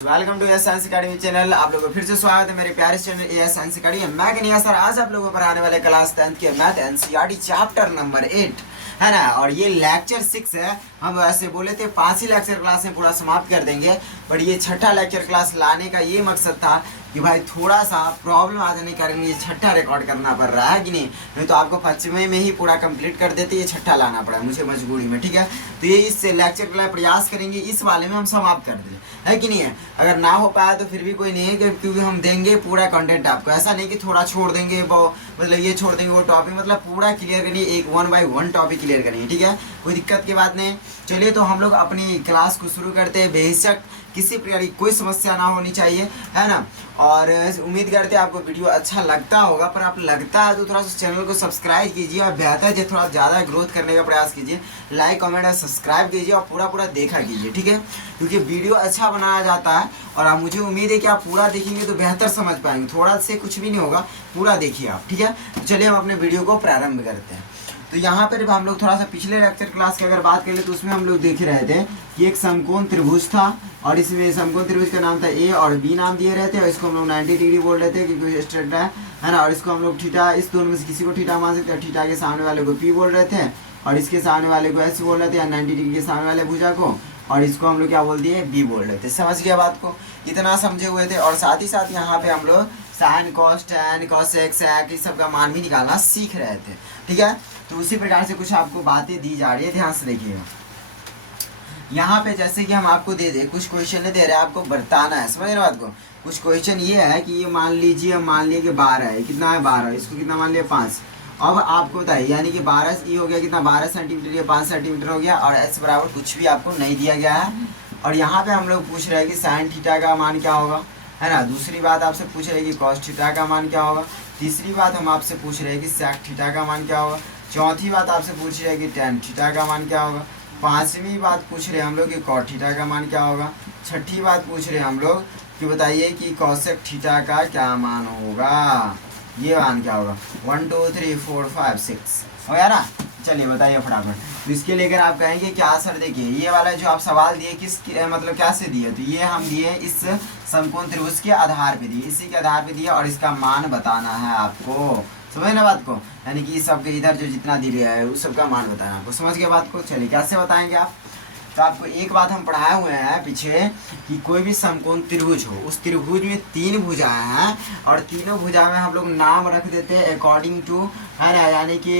Welcome to S science academy channel. आप लोगों को फिर से स्वागत है मेरे प्यारे चैनल एस साइंस अकेडमी। मैं कन्हैया सर आज आप लोगों पर आने वाले क्लास 10th के मैथ एनसीईआरटी चैप्टर नंबर 8 है ना, और ये लेक्चर 6 है। हम वैसे बोले थे 5 ही लेक्चर क्लास में पूरा समाप्त कर देंगे, बट ये छठा लेक्चर क्लास लाने का ये मकसद था कि भाई थोड़ा सा प्रॉब्लम आ जाने के कारण ये छठा रिकॉर्ड करना पड़ रहा है कि नहीं तो आपको 5वें में ही पूरा कंप्लीट कर देते, ये छठा लाना पड़ा मुझे मजबूरी में। ठीक है, तो ये इस लेक्चर के लिए प्रयास करेंगे इस वाले में हम समाप्त कर दें, है कि नहीं है। अगर ना हो पाया तो फिर भी कोई नहीं है, क्योंकि हम देंगे पूरा कंटेंट आपको। ऐसा नहीं कि थोड़ा छोड़ देंगे, मतलब ये छोड़ देंगे वो टॉपिक, मतलब पूरा क्लियर करेंगे, एक 1 by 1 टॉपिक क्लियर करेंगे। ठीक है, कोई दिक्कत की बात नहीं। चलिए तो हम लोग अपनी क्लास को शुरू करते हैं। बेशक किसी प्रकार की कोई समस्या ना होनी चाहिए, है ना। और उम्मीद करते हैं आपको वीडियो अच्छा लगता होगा, पर आप लगता है तो थोड़ा सा चैनल को सब्सक्राइब कीजिए और बेहतर है थोड़ा ज़्यादा ग्रोथ करने का प्रयास कीजिए। लाइक कमेंट और सब्सक्राइब कीजिए और पूरा देखा कीजिए, ठीक है, क्योंकि वीडियो अच्छा बनाया जाता है और आप मुझे उम्मीद है कि आप पूरा देखेंगे तो बेहतर समझ पाएंगे। थोड़ा से कुछ भी नहीं होगा, पूरा देखिए आप, ठीक है। तो चलिए हम अपने वीडियो को प्रारंभ करते हैं। तो यहाँ पर हम लोग थोड़ा सा पिछले लेक्चर क्लास की अगर बात करें तो उसमें हम लोग देख रहे थे कि एक समकोण त्रिभुज था और इसमें समकोण त्रिभुज का नाम था ए और बी नाम दिए रहते हैं, और इसको हम लोग 90 डिग्री बोल रहे थे क्योंकि स्ट्रेट है ना। और इसको हम लोग थीटा, इस दोनों में से किसी को थीटा मान सकते हैं। थीटा के सामने वाले को पी बोल रहे थे और इसके सामने वाले को एस बोल रहे थे, या 90 डिग्री के सामने वाले भुजा को, और इसको हम लोग क्या बोल दिए, बी बोल रहे थे। समझ गया बात को, इतना समझे हुए थे। और साथ ही साथ यहाँ पे हम लोग sine cos tan cos x इस सब का मान भी निकालना सीख रहे थे, ठीक है। तो उसी प्रकार से कुछ आपको बातें दी जा रही है, ध्यान से देखिएगा। यहाँ पे जैसे कि हम आपको दे दे कुछ क्वेश्चन दे रहे हैं, आपको बताना है, समझ रहे बात को। कुछ क्वेश्चन ये है कि ये मान लीजिए, मान लिया कि 12 है, कितना है 12, इसको कितना मान लिया 5। अब आपको बताइए, यानी कि 12 ये हो गया कितना, 12 सेंटीमीटर, ये 5 सेंटीमीटर हो गया, और एस बराबर कुछ भी आपको नहीं दिया गया है। और यहाँ पे हम लोग पूछ रहे हैं कि साइन थीटा का मान क्या होगा, है ना। दूसरी बात आपसे पूछ रहे हैं कि कॉस थीटा का मान क्या होगा। तीसरी बात हम आपसे पूछ रहे हैं कि सेक थीटा का मान क्या होगा। चौथी बात आपसे पूछ रहे हैं कि टेन थीटा का मान क्या होगा। पांचवी बात पूछ रहे हैं हम लोग कि कॉट थीटा का मान क्या होगा। छठी बात पूछ रहे हैं हम लोग कि बताइए कि कॉसेक थीटा का क्या मान होगा, ये मान क्या होगा। 1 2 3 4 5 6 हो गया ना। चलिए बताइए फटाफट। तो इसके लेकर आप कहेंगे क्या सर, देखिए ये वाला जो आप सवाल दिए किस मतलब क्या से दिए, तो ये हम दिए इस समकोण त्रिभुज के आधार पे दिए, इसी के आधार पे दिए, और इसका मान बताना है आपको, समझ ना बात को। यानी कि सब के इधर जो जितना दिया है उस सब का मान बताना है आपको, समझ गए बात को। चलिए कैसे बताएंगे आप, तो आपको एक बात हम पढ़ाए हुए हैं पीछे कि कोई भी समकोण त्रिभुज हो, उस त्रिभुज में 3 भुजाएं हैं, और तीनों भुजा में हम लोग नाम रख देते हैं अकॉर्डिंग टू, है ना। यानी कि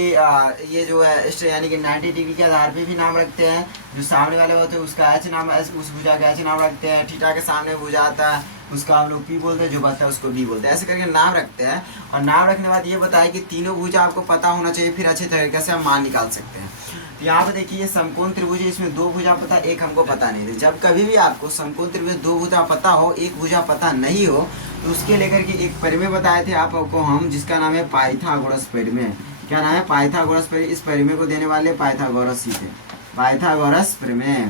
ये जो है यानी कि 90 डिग्री के आधार पे भी नाम रखते हैं। जो सामने वाले होते हैं उसका एच नाम, उस भुजा का एच नाम रखते हैं। थीटा के सामने भुजा आता है उसका हम लोग पी बोलते हैं, जो बचता है उसको बी बोलते हैं। ऐसे करके नाम रखते हैं, और नाम रखने के बाद ये बताया कि तीनों भुजा आपको पता होना चाहिए, फिर अच्छे तरीके से हम मान निकाल सकते हैं। तो यहाँ पे देखिए समकोण त्रिभुज है, इसमें 2 भुजा पता, एक हमको पता नहीं थी। जब कभी भी आपको समकोण त्रिभुज 2 भुजा पता हो, एक भुजा पता नहीं हो, तो उसके लेकर के एक परिमेय बताए थे आपको हम, जिसका नाम है पाइथागोरस परिमेय। क्या नाम है, पाइथागोरस परिमेय। इस परिमेय को देने वाले पाइथागोरस ही थे, पाइथागोरस परिमेय,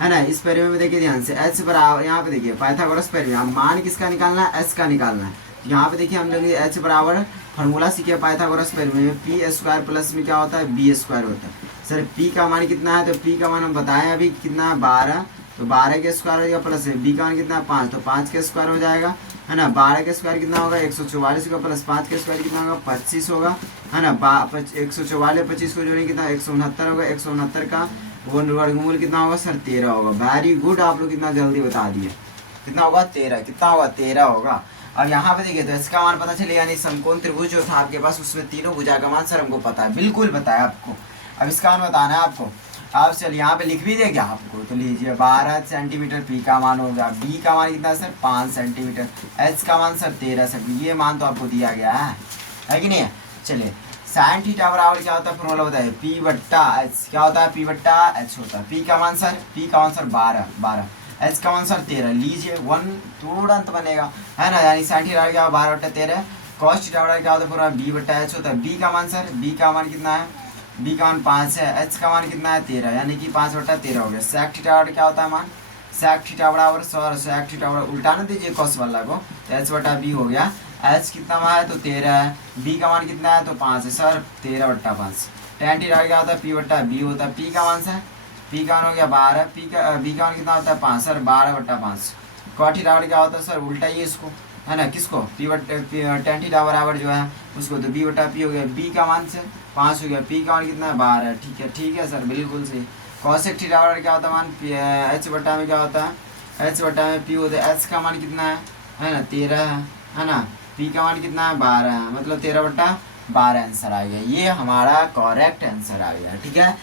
है ना। इस परिमेय में देखिए ध्यान से, एच बराबर, यहाँ पे देखिए पाइथागोरस परिमेय, मान किसका निकालना है, एच का निकालना है। यहाँ पे देखिए हम लोग एच बराबर फार्मूला सीखे पाइथागोरस परिमेय में, पी स्क्वायर प्लस में क्या होता है, बी स्क्वायर होता है। सर पी का मान कितना है, तो पी का मान हम बताएं अभी कितना है 12, तो 12 के स्क्वायर हो जाएगा, प्लस बी का मान कितना है 5, तो 5 के स्क्वायर हो जाएगा, है ना। 12 के स्क्वायर कितना होगा 144 का, प्लस 5 के स्क्वायर कितना होगा 25 होगा, है ना। 144 25 को जोड़ेंगे कितना 169 होगा, 169 का वर्गमूल कितना होगा सर 13 होगा। वेरी गुड, आप लोग कितना जल्दी बता दिए, कितना होगा 13, कितना होगा 13 होगा। अब यहाँ पे देखिए तो इसका मान पता चले, यानी समकोण त्रिभुज जो था आपके पास उसमें तीनों भुजा का मान सर हमको पता है, बिल्कुल पता है आपको। अब इसका मान बताना है आपको। अब चलिए यहाँ पे लिख भी दे क्या आपको, तो लीजिए 12 सेंटीमीटर पी का मान होगा, बी का मान कितना सर 5 सेंटीमीटर, एच का मान सर 13 सेंटीमीटर, ये मान तो आपको दिया गया है कि नहीं है। चलिए साइन थीटा बराबर क्या होता है, फॉर्मूला बताइए, पी बट्टा एच, क्या होता है पी बट्टा एच होता है। पी का मान सर 12, एच का मान सर 13, लीजिए 1 तुरंत बनेगा, है ना। यानी साइन थीटा क्या 12 बट्टा 13, कॉस थीटा बराबर क्या होता है पूरा बी बट्टा एच होता है। बी का मान सर, बी का मान कितना है, बी का मान 5 है, एच का मान कितना है 13, यानी कि 5 बट्टा 13 हो गया। सेक थीटा बराबर क्या होता है मान, सेक थीटा बराबर सर, सेक थीटा बराबर उल्टा ना दीजिए कॉस वाला को, एच बट्टा बी हो गया। एच कितना मान है तो 13 है, बी का मान कितना है तो 5 है सर, 13 बट्टा 5। टेन थीटा क्या होता है पी बट्टा बी होता है। पी का मान सर, पी का मान हो गया 12, बी का मान कितना होता है 5 सर, 12 बट्टा 5। कॉट थीटा क्या होता है सर, उल्टा ही इसको, है ना, किसको, tan थीटा बराबर जो है उसको, तो b बटा p हो गया, b का मान से 5 हो गया, p का मान कितना है 12, ठीक है सर, बिल्कुल सही। कॉसेक थीटा बराबर क्या होता है मान, h बटा में क्या होता है, h बटा में p होता है, h का मान कितना है ना 13 है ना, p का मान कितना है 12 है, मतलब 13/12 आंसर आ गया, ये हमारा करेक्ट आंसर आ गया। ठीक है,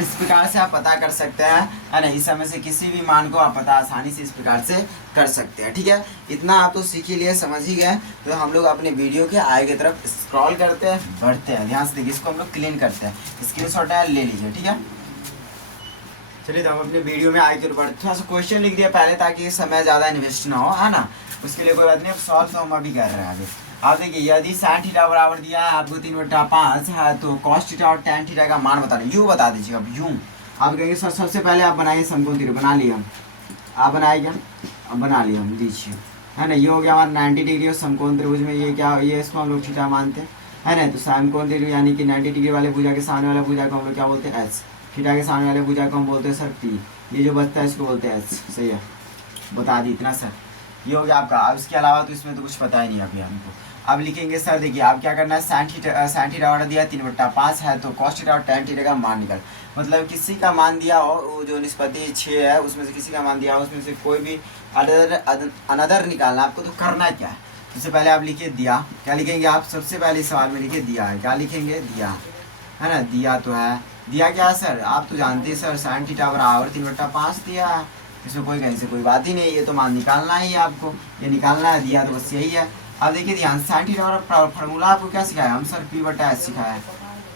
इस प्रकार से आप पता कर सकते हैं, है ना, इस समय से किसी भी मान को आप पता आसानी से इस प्रकार से कर सकते हैं। ठीक है, इतना आप तो सीख ही लिए, समझ ही गए, तो हम लोग अपने वीडियो के आगे की तरफ स्क्रॉल करते हैं, बढ़ते हैं, ध्यान से देखिए, इसको हम लोग क्लीन करते हैं, स्क्रीनशॉट है ले लीजिए। ठीक है, चलिए तो हम अपने वीडियो में आगे की बढ़ते, थोड़ा सा क्वेश्चन लिख दिया पहले ताकि समय ज़्यादा इन्वेस्ट ना हो, है ना, उसके लिए कोई बात नहीं, अब सॉल्व तो हम अभी कर रहे हैं आगे। आप देखिए, यदि sin थीटा बराबर दिया है आपको 3/5 है, तो cos थीटा और tan थीटा का मान बता दें, यूँ बता दीजिए। अब यूँ आप कहेंगे सर सबसे पहले आप बनाइए समकोण त्रिभुज, बना लिया हम, आप बनाए क्या, अब बना लिया हम, दीजिए, है ना, ये हो गया हमारा 90 डिग्री और समकोण त्रिभुज में ये क्या, ये इसको हम लोग थीटा मानते हैं, है ना, तो समकोण त्रिभुज यानी कि 90 डिग्री वाले भुजा के सामने वाले भुजा को हम लोग क्या बोलते हैं एच, थीटा के सामने वाले भुजा को हम बोलते हैं सर पी, ये जो बचता है इसको बोलते हैं एच, सही है, बता दी इतना सर, ये हो गया आपका। अब इसके अलावा तो इसमें तो कुछ पता ही नहीं अभी हमको। अब लिखेंगे सर, देखिए आप क्या करना है, sin थीटा ऑर्डर दिया 3/5 है, तो cos थीटा और tan थीटा का मान निकाल, मतलब किसी का मान दिया हो, वो जो निष्पत्ति 6 है उसमें से किसी का मान दिया हो, उसमें से कोई भी अनदर निकालना आपको, तो करना क्या है, सबसे पहले आप लिखिए दिया, क्या लिखेंगे आप, सबसे पहले सवाल में लिखिए दिया है, क्या लिखेंगे दिया, है ना, दिया तो है, दिया क्या है सर, आप तो जानते हैं सर sin थीटा बराबर 3/5 दिया है, इसमें कोई कहीं से कोई बात ही नहीं, ये तो मान निकालना ही है आपको, ये निकालना है, दिया तो बस यही है। अब देखिए ध्यान, sin थीटा वाला फार्मूला आपको क्या सिखाया हम सर, p/h सिखाया है,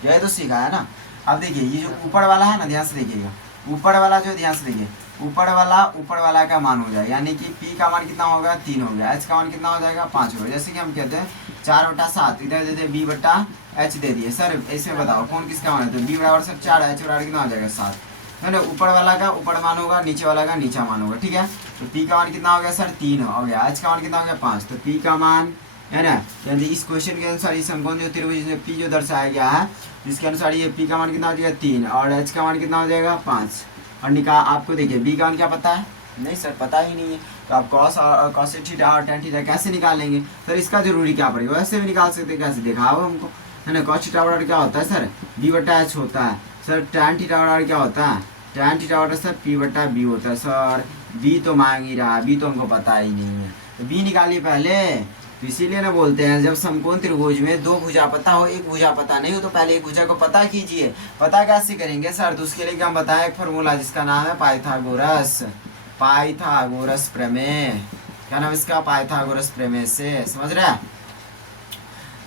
यही तो सिखाया है ना। अब देखिए ये जो ऊपर वाला है ना, ध्यान से देखिएगा, ऊपर वाला जो, ध्यान से देखिए, ऊपर वाला का मान हो जाए, यानी कि p का मान कितना होगा 3 हो गया, h का मान कितना हो जाएगा 5 होगा, जैसे कि हम कहते हैं 4/7, इधर दे दे b/h दे दिए सर, इसमें बताओ कौन किसका मान है, तो b बराबर सर 4, h बराबर कितना हो जाएगा 7, है ना, ऊपर वाला का ऊपर मान होगा, नीचे वाला का नीचा मान होगा। ठीक है, तो p का मान कितना हो गया सर 3 हो गया, h का मान कितना हो गया 5, तो p का मान, है ना, यानी इस क्वेश्चन के अनुसार इस समकोण जो त्रिभुज में p जो दर्शाया गया है, जिसके अनुसार ये p का मान कितना हो जाएगा 3 और h का मान कितना हो जाएगा 5, और निकाल आपको देखिए b का मान क्या पता है, नहीं सर पता ही नहीं है, तो आप cos थीटा और tan थीटा कैसे निकालेंगे सर, इसका जरूरी क्या पड़ेगा, वैसे भी निकाल सकते, कैसे दिखाओ हमको, है ना, cos थीटा बराबर क्या होता है सर b/h होता है सर, tan थीटा बराबर क्या होता है, tan थीटा बराबर सर p/b होता है सर, b तो मांग ही रहा है, b तो हमको पता ही नहीं है, तो b निकालिए पहले, तो इसीलिए ना बोलते हैं जब समकोण त्रिभुज में दो भुजा पता हो, एक भुजा पता नहीं हो, तो पहले एक भुजा को पता कीजिए। पता कैसे करेंगे सर, तो उसके लिए क्या हम बताएं, एक फार्मूला जिसका नाम है पाइथागोरस प्रमेय, क्या नाम इसका, पाइथागोरस प्रमेय से, समझ रहे हैं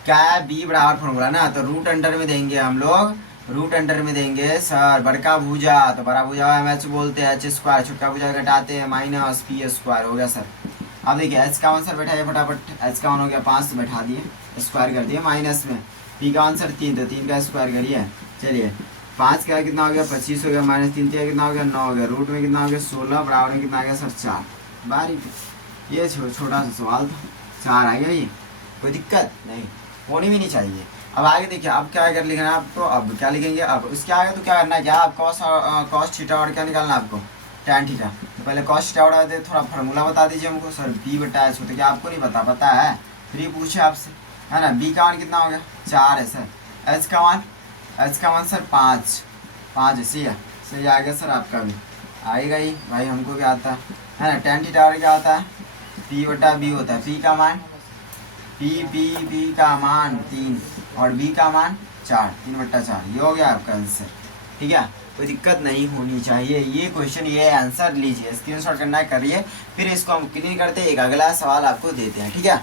क्या है, b बराबर फार्मूला ना, तो रूट अंडर में देंगे हम लोग, रूट अंडर में देंगे सर, बड़का भुजा तो बड़ा भुजा एच बोलते हैं h स्क्वायर, छोटा भुजा घटाते हैं माइनस p स्क्वायर, हो गया सर। अब देखिए h का आंसर बैठाइए फटाफट, h का मान हो गया 5, तो बैठा दिए, स्क्वायर कर दिए, माइनस में p का आंसर 3, तो 3 का स्क्वायर करिए, चलिए 5 का कितना हो गया 25 हो गया, -3 का कितना हो गया 9 हो गया, रूट में कितना हो गया 16, बराबर में कितना आ गया सर 4, बारीक, ये छोटा सा सवाल था, 4 आ गया, ये कोई दिक्कत नहीं, होनी भी नहीं चाहिए। अब आगे देखिए, अब क्या कर लिखना है आपको, अब क्या लिखेंगे, अब इसके आगे तो क्या करना है, क्या आप cos थीटा और क्या निकालना है आपको tan थीटा, तो पहले cos थीटा और थोड़ा फार्मूला बता दीजिए हमको सर, b/h होता है, क्या आपको नहीं पता है, फिर ये पूछे आपसे, है ना, b का मान कितना हो गया 4 है सर, h का मान सर 5 है, सही आ गया सर, आपका भी आएगा ही भाई, हमको भी आता है ना, tan थीटा और क्या होता है p/b होता है, p का मान p का मान 3 और b का मान 4, 3/4, ये हो गया आपका आंसर। ठीक है, कोई दिक्कत नहीं होनी चाहिए, ये क्वेश्चन ये आंसर लीजिए, स्क्रीनशॉट करना है करिए, फिर इसको हम क्लियर करते हैं, एक अगला सवाल आपको देते हैं। ठीक है,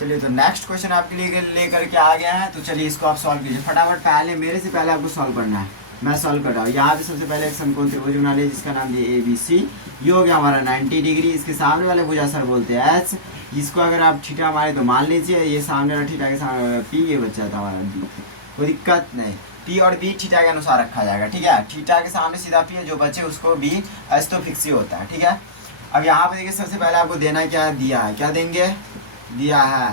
चलिए तो नेक्स्ट क्वेश्चन आपके लिए लेकर के आ गया है, तो चलिए इसको आप सॉल्व कीजिए फटाफट, पहले मेरे से पहले आपको सॉल्व करना है, मैं सॉल्व कर रहा हूँ। यहाँ पे सबसे पहले एक समकोण त्रिभुज बना लिया जिसका नाम दिया ABC, ये हो गया हमारा 90 डिग्री, इसके सामने वाले भुजा सर बोलते हैं H, इसको अगर आप थीटा मारे तो मान लीजिए ये सामने वाला थीटा के सामने P, ये बच्चा था हमारा B, कोई दिक्कत नहीं, P और B थीटा के अनुसार रखा जाएगा। ठीक है, थीटा के सामने सीधा P है, जो बचे उसको B, H तो फिक्स ही होता है। ठीक है, अब यहाँ पे देखिए सबसे पहले आपको देना क्या दिया है, क्या देंगे, दिया है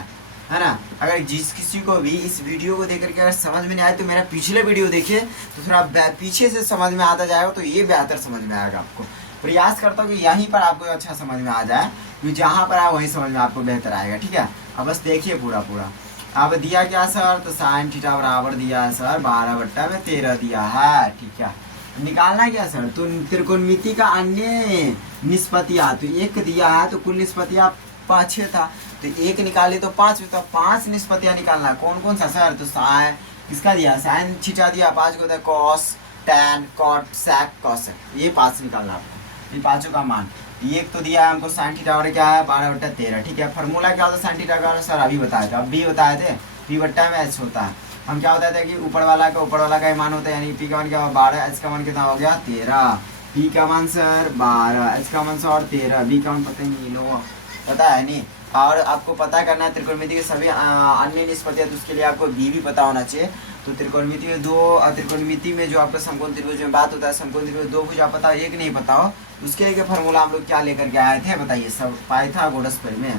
है ना। अगर जिस किसी को भी इस वीडियो को देख करके अगर समझ में नहीं आए तो मेरा पिछले वीडियो देखिए, तो थोड़ा पीछे से समझ में आता जाएगा, तो ये बेहतर समझ में आएगा आपको। प्रयास करता हूँ कि यहीं पर आपको अच्छा समझ में आ जाए, क्योंकि जहाँ पर आए वहीं समझ में आपको बेहतर आएगा, ठीक है। अब बस देखिए पूरा पूरा। अब दिया क्या सर, तो साइन थीटा बराबर दिया है सर 12/13 दिया है, ठीक है। निकालना क्या सर, तो त्रिकोणमिति का अन्य निष्पत्तियाँ, तो एक दिया है तो कुल निष्पत्तियाँ 5 था, तो एक निकाले तो 5, तो 5 निष्पत्तियाँ निकालना। कौन कौन सा सर, तो साइन किसका दिया, साइन थीटा दिया 5 को, cos tan cot sec cosec, ये 5 निकालना आपको, ये पाँचों का मान। एक तो दिया है हमको साइन थीटा और क्या है 12/13, ठीक है। फार्मूला क्या होता है साइन थीटा का, सर अभी बताए थे, अभी बताए थे, पी बट्टा में एच होता है। हम क्या होता है कि ऊपर वाला का ही मान होता है, यानी पी का मान क्या हुआ 12, एच का मान कितना हो गया 13, पी का मान सर 12, एच का मान सर और 13, बी का मान पता ही नहीं लो, पता है नहीं। और आपको पता करना है त्रिकोणमिति के सभी अन्य निष्पत्तियाँ, तो उसके लिए आपको बी भी पता होना चाहिए। तो त्रिकोणमिति में त्रिकोणमिति में जो आपका समकोण त्रिभुज में बात होता है, समकोण त्रिभुज 2 भुजा पता हो, एक नहीं पता हो, उसके लिए फार्मूला हम लोग क्या लेकर के आए थे बताइए सब, पाइथागोरस प्रमेय,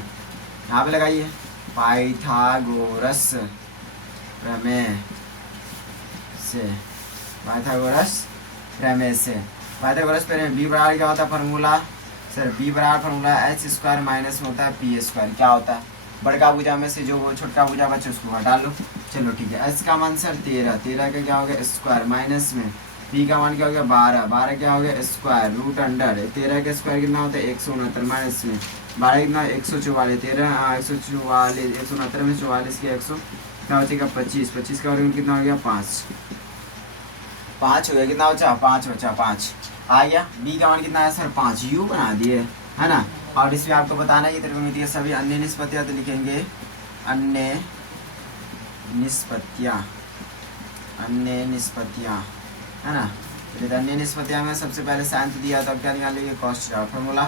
यहाँ पे लगाइए पाइथागोरस प्रमेय से, पाइथागोरस प्रमेय से, पाइथागोरस प्रमेय बी बराबर क्या होता है फार्मूला सर, बी बराबर फार्मूला एच स्क्वायर माइनस में होता है पी स्क्वायर, क्या होता है बड़का भुजा में से जो छोटका भुजा बचे उसको हटा लो, चलो ठीक है। एच का मान सर 13, 13 का क्या हो गया स्क्वायर माइनस में पी का मान क्या हो गया 12, 12 क्या हो गया स्क्वायर रूट अंडर 13 का स्क्वायर कितना होता है 169 माइनस में 12 कितना 144, 13 144, 169 में 44 के 100 क्या हो जाएगा 25, 25 का और कितना हो गया 5, 5 हो गया, कितना बचा 5 बचा, 5 आ गया। बी का मान कितना है सर 5, यू बना दिए, है ना। और इसमें आपको बताना है कि त्रिकोणमिति के सभी अन्य निष्पत्तियाँ, तो लिखेंगे अन्य निष्पत्तियाँ, अन्य निष्पत्तियाँ, है ना। तो अन्य निष्पत्तियाँ में सबसे पहले साइन दिया, तो अब क्या निकालेंगे कॉस थीटा, फार्मूला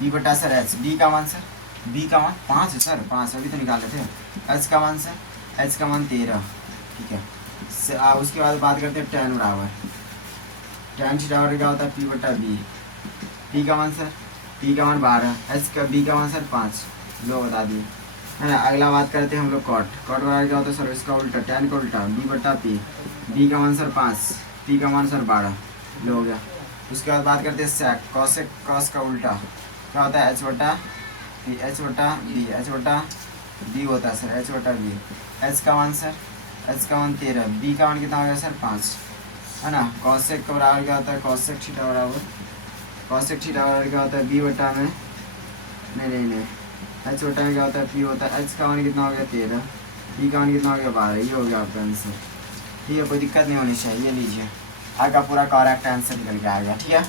बी बटा सर एच, बी का मान सर, बी का मान 5 है सर, 5 अभी तो निकाले थे। एच का मान सर, एच का मान 13, ठीक है। उसके बाद बात करते हैं टेन बराबर, टेन थीटा बराबर क्या होता है पी बटा बी, पी का मान सर, पी का मान 12, एच का बी का मान सर 5, लो बता दिए, है ना। अगला बात करते हैं हम लोग कॉट, कॉट बराबर क्या होता है सर इसका उल्टा, टेन का उल्टा बी बटा पी, बी का मान सर 5, पी का मान सर 12, लो हो गया। उसके बाद बात करते हैं सैक, कॉसेक कॉस का उल्टा क्या होता है एच बटा बी, एच बटा बी, एच बटा बी होता है सर एच बटा बी, एच का मान सर, एच का मान 13, बी का मान कितना हो गया सर 5, है ना। कॉसेक का बराबर क्या होता है कॉसेक थीटा बराबर, कॉसेक थीटा बराबर क्या होता है बी बटा में नहीं एच बटा में क्या होता है पी होता है, एच का मान कितना हो गया 13, बी का मान कितना हो गया 12, ये हो गया आपका आंसर, ठीक है। कोई दिक्कत नहीं होनी चाहिए, ये लीजिए आपका पूरा करेक्ट आंसर निकल के आएगा, ठीक है।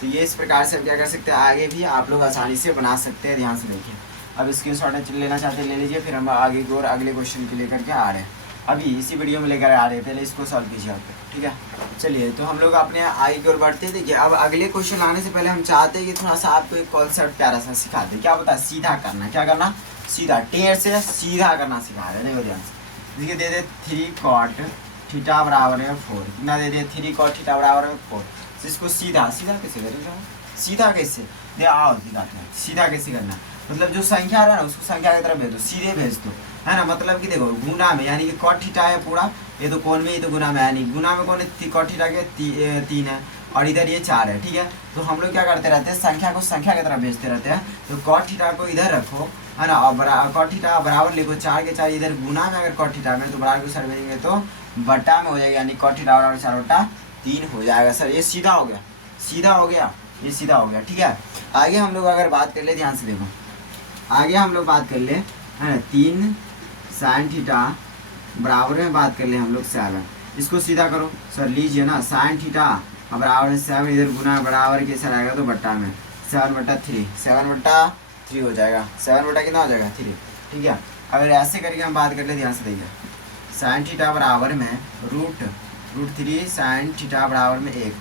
तो ये इस प्रकार से क्या कर सकते हैं, आगे भी आप लोग आसानी से बना सकते हैं, ध्यान से देखिए। अब स्क्रीनशॉट लेना चाहते हैं ले लीजिए, फिर हम आगे की और अगले क्वेश्चन के लेकर के आ रहे हैं, अभी इसी वीडियो में लेकर आ रहे हैं, पहले इसको सॉल्व कीजिए आप, ठीक है। चलिए तो हम लोग अपने आगे की ओर बढ़ते हैं। देखिए अब अगले क्वेश्चन आने से पहले हम चाहते हैं कि थोड़ा सा आपको एक कॉन्सेप्ट प्यारा सा सिखाते हैं, क्या पता है सीधा करना, क्या करना सीधा, टेढ़ से सीधा करना सिखा रहे हैं, देखो ध्यान से। देखिए दे दे 3 कॉट थीटा बराबर है 4, कितना दे दे 3 कॉट थीटा बराबर है 4, इसको सीधा सीधा कैसे करेंगे, सीधा कैसे दे आओ दिखाते हैं, सीधा कैसे करना, मतलब जो संख्या रहा है ना उसको संख्या की तरफ भेज दो, सीधे भेज दो, है ना। मतलब कि देखो गुना में यानी कि कॉट थीटा है पूरा, ये तो कोण में, ये तो गुना में, यानी गुना में कौन है कॉट थीटा के 3 है और इधर ये 4 है, ठीक है। तो हम लोग क्या करते रहते हैं संख्या को संख्या की तरफ भेजते रहते हैं, तो कॉट थीटा को इधर रखो, है ना, और कॉट थीटा बराबर लिखो 4 के 4, इधर गुना में अगर कॉट थीटा में तो बराबर को सर भेजेंगे तो बटा में हो जाएगा, यानी कॉट थीटा बराबर 4 बटा 3 हो जाएगा सर, ये सीधा हो गया, सीधा हो गया, ये सीधा हो गया, ठीक है। आगे हम लोग अगर बात कर ले, ध्यान से देखो, आगे हम लोग बात कर ले, है ना, 3 साइन थीटा बराबर में बात कर ले हम लोग 7, इसको सीधा करो सर, लीजिए ना साइन थीटा बराबर में 7, इधर गुना बराबर के सर आएगा तो बट्टा में 7 बटा 3, 7 बटा 3 हो जाएगा, 7 बटा कितना हो जाएगा 3, ठीक है। अगर ऐसे करके हम बात कर ले, ध्यान से देखिए, साइन थीटा बराबर में रूट 3 साइन थीटा बराबर में 1,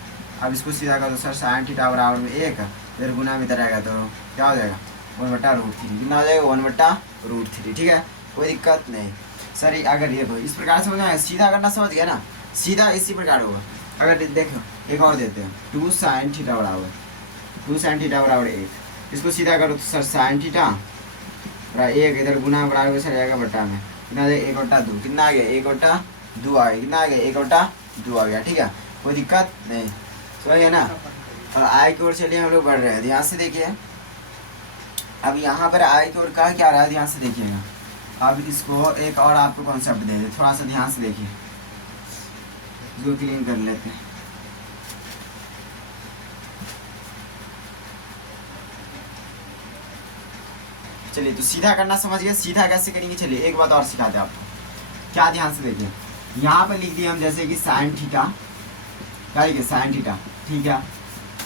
अब इसको सीधा कर दो सर, साइन थीटा बराबर में 1, इधर गुना में इधर आएगा तो क्या हो जाएगा 1/√3, कितना हो जाएगा 1/√3, ठीक है, कोई दिक्कत नहीं सर। अगर ये इस प्रकार से हो जाएगा, सीधा करना समझ गया ना, सीधा इसी प्रकार होगा। अगर देखो एक और देते हैं 2 साइन थीटा बराबर 1, इसको सीधा करो तो सर साइन थीटा एक इधर गुना बराबर कैसे रहेगा बट्टा में, कितना दे 1 बट्टा 2, कितना आ गया 1 बट्टा 2 आ गया, कितना आ गया 1 बट्टा 2 आ गया। ठीक है, कोई दिक्कत नहीं, समझ गए ना। और आई की ओर चलिए हम लोग बढ़ रहे हैं, ध्यान से देखिए। अब यहाँ पर आई की ओर कहा क्या रहा है, ध्यान से देखिएगा। अब इसको एक और आपको कॉन्सेप्ट दे दे, थोड़ा सा ध्यान से देखिए, इसको क्लीन कर लेते हैं। चलिए तो सीधा करना समझ गए, सीधा कैसे करेंगे, चलिए एक बात और सिखाते हैं आपको। क्या, ध्यान से देखिए, यहाँ पर लिख दिए हम जैसे कि साइन थीटा, क्या लिखे साइन थीटा, ठीक है,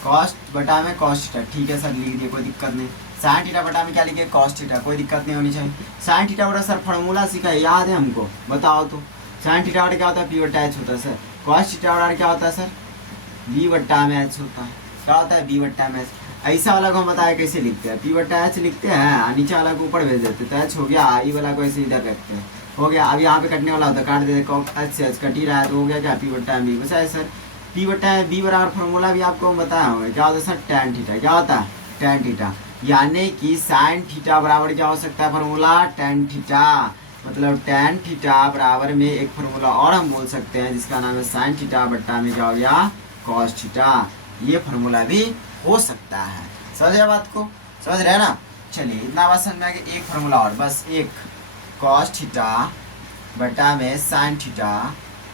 कॉस्ट बटा में कॉस्ट थीटा, ठीक है सर लिख दिए, कोई दिक्कत नहीं। साइन थीटा बटा में क्या लिखे कॉस्ट थीटा, कोई दिक्कत नहीं होनी चाहिए। साइन थीटा बटा सर फॉर्मूला सीखा है, याद है हमको, बताओ तो। साइन थीटा बटा क्या होता है, पी बटा एच होता है सर। कॉस्ट थीटा बटा क्या होता है सर, बी बट्टा में एच होता है, क्या होता है बी बट्टा में एच। ऐसा वाला को हम बताया कैसे लिखते हैं, पी बट्टा एच लिखते हैं, नीचे वाला को ऊपर भेज देते, तो एच हो गया, ई वाला को ऐसे इधर रखते हैं, हो गया। अब यहाँ पे कटने वाला होता है, काट देते, एच से एच कट ही रहा है, तो हो गया क्या पी बट्टा बी। बस है सर, पी बट्टा बी बराबर फॉर्मूला भी आपको बताया होगा, क्या होता है सर टैन थीटा, क्या होता है टैन थीटा, यानी कि साइन थीटा बराबर क्या हो सकता है फॉर्मूला टैन थीटा, मतलब टैन थीटा बराबर में एक फॉर्मूला और हम बोल सकते हैं जिसका नाम है साइन थीटा बट्टा में क्या हो गया कॉस थीटा, ये फॉर्मूला भी हो सकता है। समझ रहे बात को, समझ रहे हैं ना। चलिए इतना बात समझ में आ गया, एक फॉर्मूला और बस, एक कॉस थीटा बटा में साइन थीटा,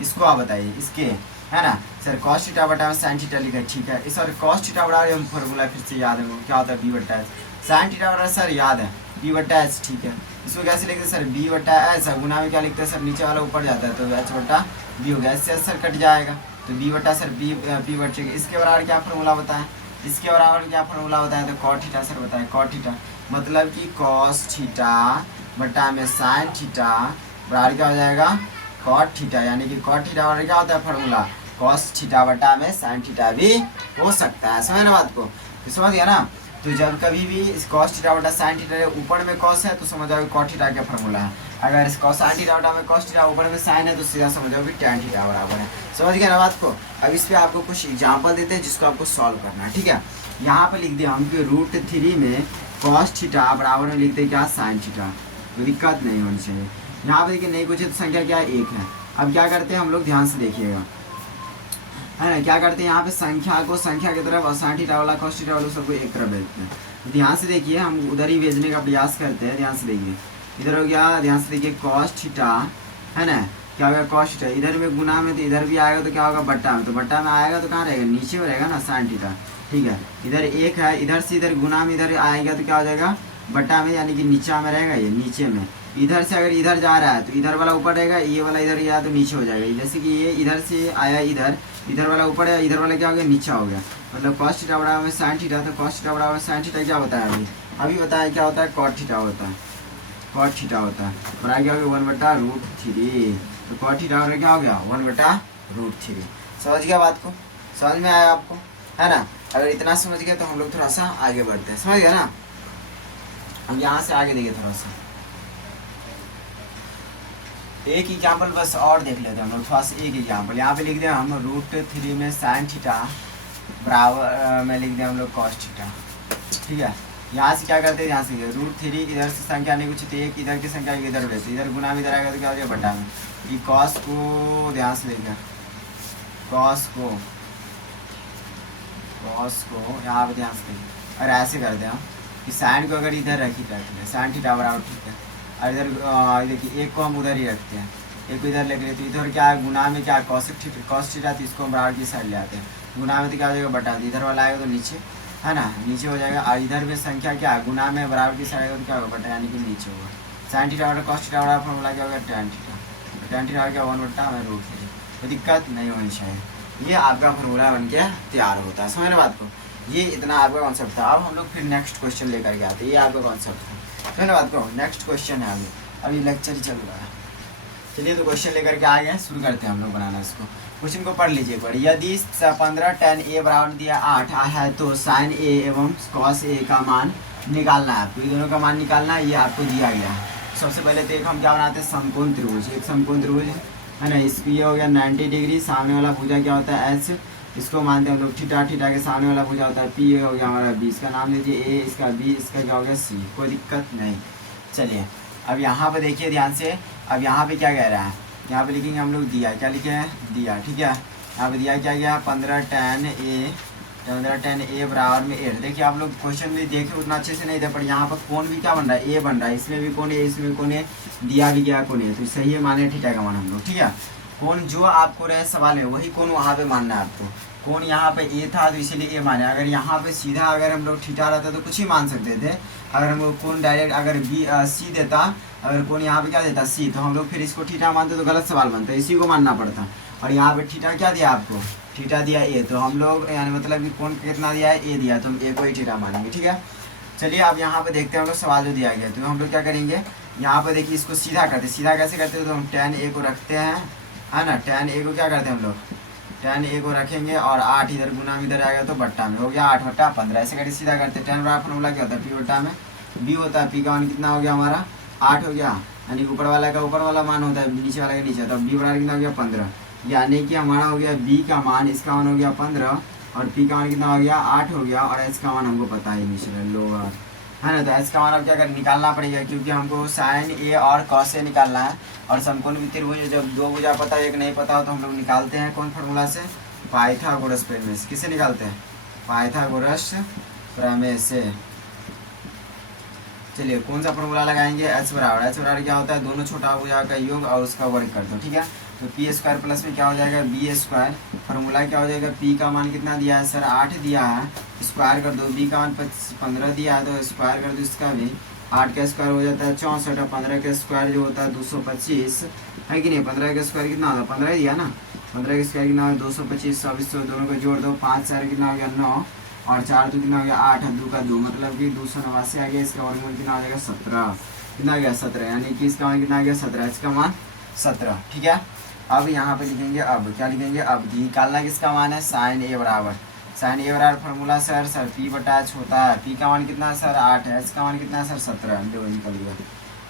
इसको आप बताइए इसके, है ना सर कॉस थीटा बटा में साइन थीटा लिखा है, ठीक है। इस और कॉस थीटा बटा हम फॉर्मूला फिर से याद है क्या होता है बी बट्टा एच, साइन थीटा बटा सर याद है बी बट्टा एच, ठीक है। इसको कैसे लिखते हैं सर बी बट्टा एच, गुना में क्या लिखते हैं सर नीचे वाला ऊपर जाता है तो एच बट्टा बी हो गया, इससे सर कट जाएगा तो बी बट्टा सर बी बट्टे। इसके बराबर क्या फॉर्मूला बताएं, इसके बराबर क्या फॉर्मूला बताएं, तो कॉट थीटा सर बताएं, कॉट थीटा मतलब कि कॉस थीटा बटा में साइन थीटा बराबर क्या हो जाएगा कॉट थीटा, यानी कि कॉट थीटा बराबर क्या होता है फॉर्मूला कॉस थीटा बटा में साइन थीटा भी हो सकता है। समझ ना बात को, तो समझ गया ना। तो जब कभी भी इस कॉस थीटा बटा साइन थीटा ऊपर में कॉस है तो समझ जाओगे कॉट थीटा क्या फॉर्मूला है, अगर इस कॉस साइन थीटा बटा में कॉस थीटा ऊपर में साइन है तो सीधा समझ जाओगे टैन थीटा बराबर है। समझ गया ना बात को। अब इस पे आपको कुछ एग्जांपल देते हैं जिसको आपको सॉल्व करना है, ठीक है। यहाँ पे लिख दिया हम कि √3 में कॉस थीटा बराबर में लिखते क्या साइन थीटा, तो दिक्कत नहीं होनी चाहिए। यहाँ पे देखिए नहीं कुछ है तो संख्या क्या है 1 है। अब क्या करते हैं हम लोग, ध्यान से देखिएगा, है ना, क्या करते हैं यहाँ पे संख्या को संख्या की तरफ और साइन थीटा वाला कॉस थीटा वाला सबको एक तरफ भेजते हैं। ध्यान से देखिए हम उधर ही भेजने का प्रयास करते हैं, ध्यान से देखिए इधर हो गया, ध्यान से देखिए कॉस थीटा, है ना, क्या होगा कॉस थीटा, इधर में गुना में तो इधर भी आएगा तो क्या होगा बट्टा में, तो बट्टा में आएगा तो कहाँ रहेगा नीचे में रहेगा ना साइन थीटा, ठीक है। इधर 1 है, इधर से इधर गुना में इधर आएगा तो क्या हो जाएगा बट्टा में, यानी कि नीचा में रहेगा ये नीचे में। इधर से अगर इधर जा रहा है तो इधर वाला ऊपर रहेगा, ये वाला इधर या तो नीचे हो जाएगा। जैसे कि ये इधर से आया इधर, इधर वाला ऊपर है, इधर वाला क्या हो गया नीचा हो गया, मतलब कॉस थीटा बराबर में साइन थीटा, तो कॉस थीटा बराबर साइन थीटा क्या होता है अभी बताया क्या होता है कॉट थीटा होता है, कॉट थीटा होता है और आगे हो गया 1/√3, तो कॉट थीटा बराबर क्या हो गया 1/√3। समझ गया बात को, समझ में आया आपको, है ना। अगर इतना समझ गया तो हम लोग थोड़ा सा आगे बढ़ते हैं, समझ गया ना। हम यहाँ से आगे देखिए थोड़ा सा एक एग्जाम्पल बस और देख लेते हैं हम लोग, थोड़ा सा एक एग्जाम्पल यहाँ पे लिख दें हम √3 में साइन थीटा बराबर में लिख दें हम लोग कॉस थीटा, ठीक है। यहाँ से क्या करते हैं, यहाँ से √3 इधर से संख्या नहीं कुछ तो एक इधर की संख्या इधर वैसे इधर गुना में इधर आएगा तो क्या हो जाएगा बटा में, ये कॉस को ध्यान से देखिए कॉस को यहाँ पे ध्यान से देखिए, और ऐसे करते हैं हम कि साइन को अगर इधर रखी है साइन थीटा बराबर ठीक है, और इधर देखिए एक को हम उधर ही रखते हैं, एक को इधर लेके तो इधर क्या है गुना में क्या कॉस थीटा, तो इसको हम बराबर की साइड ले आते हैं, गुना में तो क्या हो जाएगा बटा, इधर वाला आएगा तो नीचे, है ना, नीचे हो जाएगा। और इधर में संख्या क्या है गुना में बराबर की साइड आएगा तो क्या होगा बटा, यानी कि नीचे होगा। साइन थीटा बटा कॉस थीटा बराबर फॉर्मूला क्या होगा टैन थीटा क्या 1/√3, तो दिक्कत नहीं होनी चाहिए, ये आपका फॉर्मूला बन के तैयार होता है। समझ ना बात को, ये इतना आपका कॉन्सेप्ट था। अब हम लोग फिर नेक्स्ट क्वेश्चन लेकर के आते हैं, ये आपका कॉन्सेप्ट था। समझ ना बात को, नेक्स्ट क्वेश्चन है आगे, अभी लेक्चर ही चल रहा है। चलिए तो क्वेश्चन लेकर के आ गए, शुरू करते हैं हम लोग बनाना इसको। क्वेश्चन को पढ़ लीजिए एक बार। यदि 15 tan a बराबर दिया 8 है तो sin a एवं cos a का मान निकालना है आपको, ये दोनों का मान निकालना है, ये आपको दिया गया है। सबसे पहले तो एक हम क्या बनाते हैं समकोण त्रिभुज, एक समकोण त्रिभुज है ना, इसको ये हो गया 90 डिग्री, सामने वाला भुजा क्या होता है एच, इसको मानते हैं हम लोग थीटा, थीटा के सामने वाला भुजा होता है पी, हो गया हमारा बी, इसका नाम लीजिए ए, इसका बी, इसका क्या हो गया सी, कोई दिक्कत नहीं। चलिए अब यहाँ पे देखिए ध्यान से, अब यहाँ पे क्या कह रहा है, यहाँ पे लिखेंगे हम लोग दिया, क्या लिखे हैं दिया, ठीक है। यहाँ पे दिया क्या गया 15 tan a बराबर में 8। देखिए आप लोग क्वेश्चन में देखे उतना अच्छे से नहीं थे, पर यहाँ पर कौन भी क्या बन रहा है ए बन रहा है, इसमें भी कौन है, इसमें भी कौन है, दिया भी गया कौन है, तो सही है माने ठीक है का मान हम लोग, ठीक है। कौन जो आपको रहे सवाल है वही कौन वहाँ पे मानना है आपको, कौन यहाँ पे ए था तो इसीलिए ए माने। अगर यहाँ पे सीधा अगर हम लोग थीटा रहता तो कुछ ही मान सकते थे, अगर हम लोग कौन डायरेक्ट अगर बी सी देता, अगर कौन यहाँ पे क्या देता सी, तो हम लोग फिर इसको थीटा मानते तो गलत सवाल बनता, इसी को मानना पड़ता। और यहाँ पे थीटा क्या दिया आपको, थीटा दिया ए, तो हम लोग यानी मतलब कि कौन कितना दिया है ए दिया, तो हम ए को ही थीटा मानेंगे, ठीक है। चलिए अब यहाँ पे देखते हैं हम लोग सवाल जो दिया गया, तो हम लोग क्या करेंगे यहाँ पे देखिए इसको सीधा करते, सीधा कैसे करते हैं, तो हम tan a को रखते हैं, है ना, tan a को क्या करते हैं हम लोग, tan a को रखेंगे और 8 इधर गुना में इधर आएगा तो बट्टा में हो गया 8/15, ऐसे करके सीधा करते हैं। tan बराबर फॉर्मूला क्या होता है p बट्टा में b होता है, p का मान कितना हो गया हमारा 8 हो गया, यानी ऊपर वाला का ऊपर वाला मान होता है, नीचे वाला का नीचे होता है, b बराबर कितना हो गया 15, यानी कि हमारा हो गया b का मान, इसका मान हो गया 15 और p का मान कितना हो गया 8 हो गया, और h का मान हमको पता है नीचे लोअर, है ना। तो h का मान अब क्या कर निकालना पड़ेगा, क्योंकि हमको sin a और cos a निकालना है, और समकोण भी त्रिभुज जब दो भुजा पता एक नहीं पता हो तो हम लोग निकालते हैं कौन फार्मूला से, पाइथागोरस प्रमेय से। किससे निकालते हैं, पाइथागोरस प्रमेय से। चलिए कौन सा फार्मूला लगाएंगे, h बराबर क्या होता है, दोनों छोटा भुजा का योग और उसका वर्ग कर दो, ठीक है। तो पी स्क्वायर प्लस में क्या हो जाएगा बी स्क्वायर, फार्मूला क्या हो जाएगा, पी का मान कितना दिया है सर 8 दिया है, स्क्वायर कर दो, बी का मान 15 दिया है तो स्क्वायर कर दो इसका भी, 8 का स्क्वायर हो जाता है 64 और 15 का स्क्वायर जो होता है 225, है कि नहीं। 15 का स्क्वायर कितना होता है 15 दिया ना, 15 का स्क्वायर कितना होगा 225, 24 दोनों को जोड़ दो, 5 4 कितना हो गया 9 और 4 2 कितना हो गया 8 2 का 2, मतलब कि 289 आ गया, इसका वर्गमूल कितना आ जाएगा 17, कितना आ गया 17, यानी कि इसका मान कितना आ गया 17, इसका मान 17, ठीक है। अब यहाँ पे लिखेंगे, अब क्या लिखेंगे, अब निकालना किसका मान है sin a बराबर, sin a बराबर फार्मूला सर p बटा h होता है, p का मान कितना है सर 8 है, h का मान कितना है सर 17, जो निकल गया।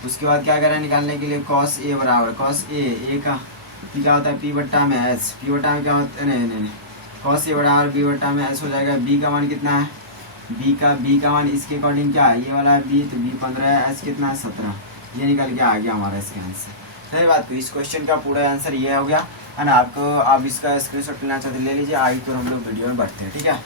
उसके बाद क्या करें निकालने के लिए cos a बराबर, cos a का p क्या होता है p बट्टा में h, p बट्टा में क्या होता है नहीं cos a बराबर b बट्टा में h हो जाएगा, b का मान कितना है, b का मान इसके अकॉर्डिंग क्या है, ये वाला b, तो b 15 है, h कितना है 17, ये निकल के आ गया हमारा इसका आंसर। सही बात, तो इस क्वेश्चन का पूरा आंसर ये हो गया, है ना। आपको आप इसका स्क्रीनशॉट लेना चाहते ले लीजिए, आगे तो हम लोग वीडियो में बढ़ते हैं, ठीक है।